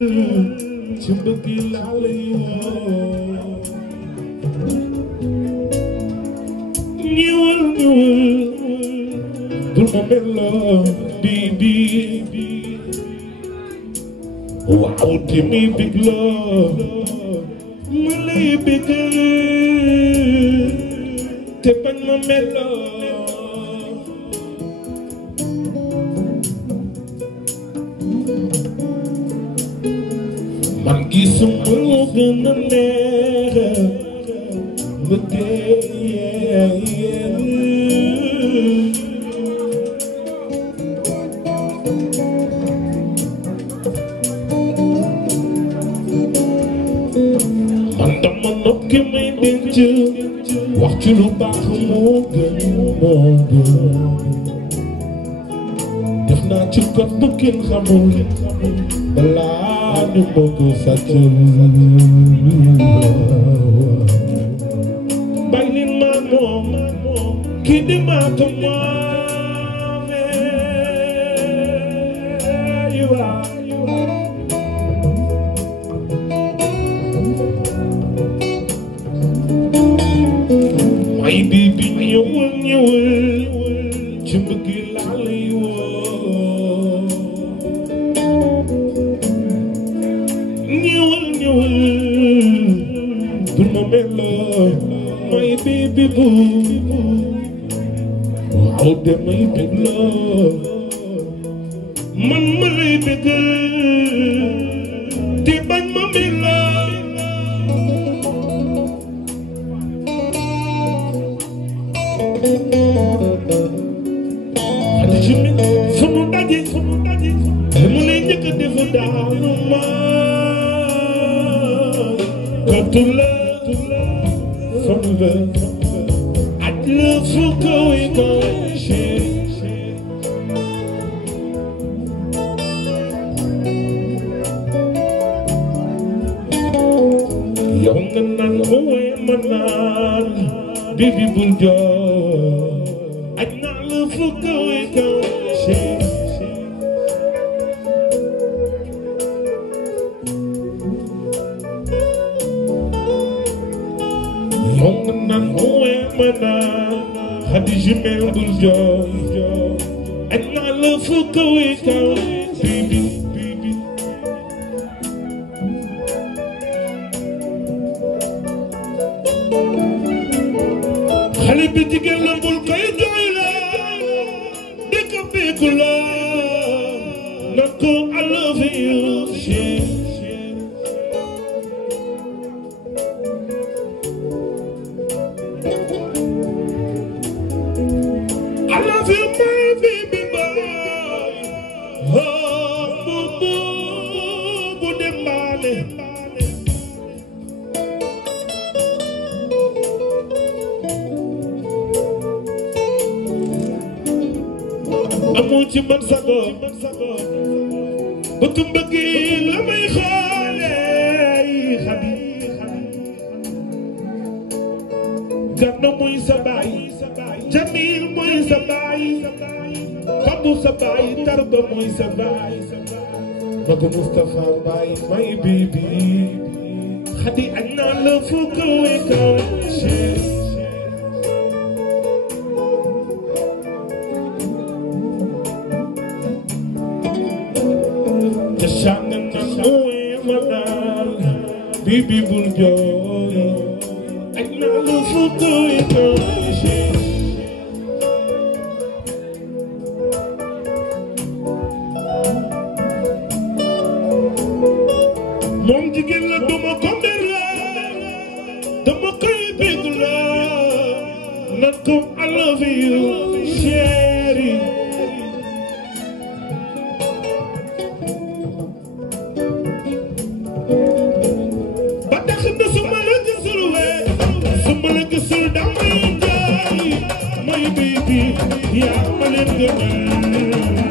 ci bëgg laa lay woo ñëwal bul ma meloo bi waaw te muy big loo ma lay big te bañ ma meloo man gisuma lu gën a neex ma dee man dama nokki may denc wax ci lu baax moo gën def naa ci kot bu kenn xamul balaa ñu bëgg sàccal bay nin maa moom kii di maata moome may bi ñëwal ci mbëgg laa lay woo ñëwal bul ma meloo may bi bu waaw de may bég loo man ma lay bég te bañ ma meloo sunu daje li mu lay njëkk a def daanu ma katu la fan la aj la fu kawe kawe yow nga naan ooy ma naan bibi bul jooy aj naa la fu kawe kawe yow nga naan ooy ma naan xadi jumel bul jooy aj naa la fu kawe kawe bibi xale bi jigéen la bul koy jooy la dëkk beeku la na ko I love you I love you my baby boy oh bu dembaale amoo ci man sago bëgg mbëgg la may xoole xadi Gana mooy sa baay Jamil mooy sa baay Fabu sa baay Tarba mooy sa baay Magu Mustafa baay may bibi xadi añ naa la fu kawe kawe bibi bul jooy aj naa la fu kawe kawe moom jigéen la duma ko mbir la dama koy bég la na ko I love you chéri yaa ma leen gënal